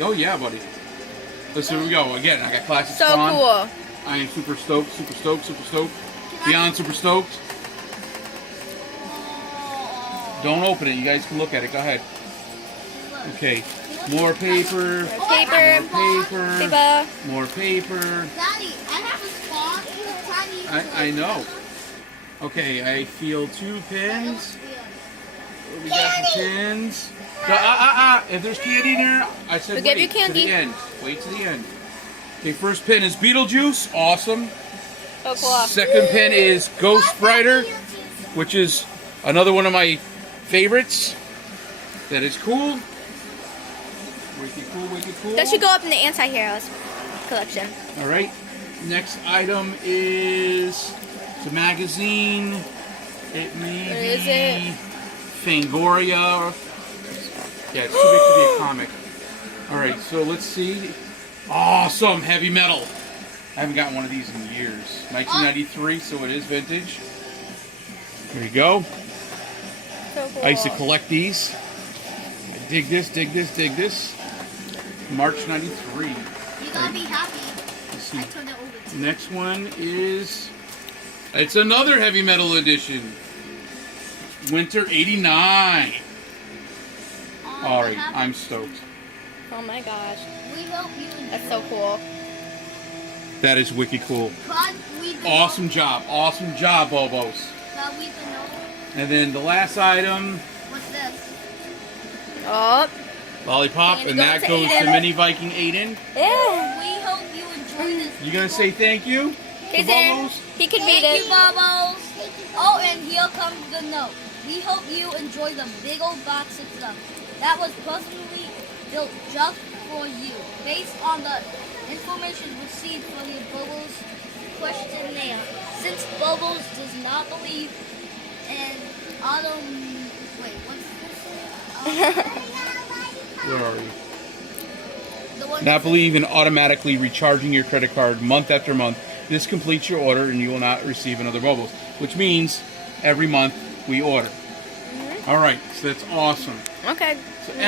Oh yeah, buddy. Listen, here we go. Again, I got classic So Spawn. cool. I am super stoked, super stoked, super stoked. Beyond super stoked. Don't open it. You guys can look at it. Go ahead. Okay. More paper. Paper. More paper. Paper. More paper. Daddy, I have a Spawn. I know. Okay, I feel 2 pins. We got the pins. If there's candy in there, I said We'll wait give you candy. to the end. Wait to the end. Okay, first pin is Beetlejuice. Awesome. So cool. Second pin is Ghost Rider, which is another one of my favorites. That is cool. Wicked cool, wicked cool. That should go up in the anti-heroes collection. All right. Next item is the magazine. It may What is be it? Fangoria. Yeah, it's too big to be a comic. All right, so let's see. Awesome heavy metal. I haven't gotten one of these in years. 1993, so it is vintage. There you go. So cool. I used to collect these. I dig this, dig this, dig this. March 93. You gotta be happy. Let's see. I turned it over to you. Next one is, it's another heavy metal edition. Winter 89. All right, I'm stoked. Oh my gosh. We hope you enjoy. That's so cool. That is wicked cool. But we've been Awesome job, Bobos. But we've been over. And then the last item, What's this? Oh. lollipop, Candy and goes that to goes to Aiden. Mini Viking Aiden. Yeah. We hope you enjoy this. You gonna say thank you to He's in. Bobos? He could read Thank you, it. Bubbles. Oh, and here comes the note. We hope you enjoy the big old box of stuff that was personally built just for you, based on the information received for the Bubbles questionnaire. Since Bubbles does not believe in wait, what's this? Where are you? The one Not believe in automatically recharging your credit card month after month. This completes your order and you will not receive another Bobos. Which means every month we order. All right, so that's awesome. Okay. So any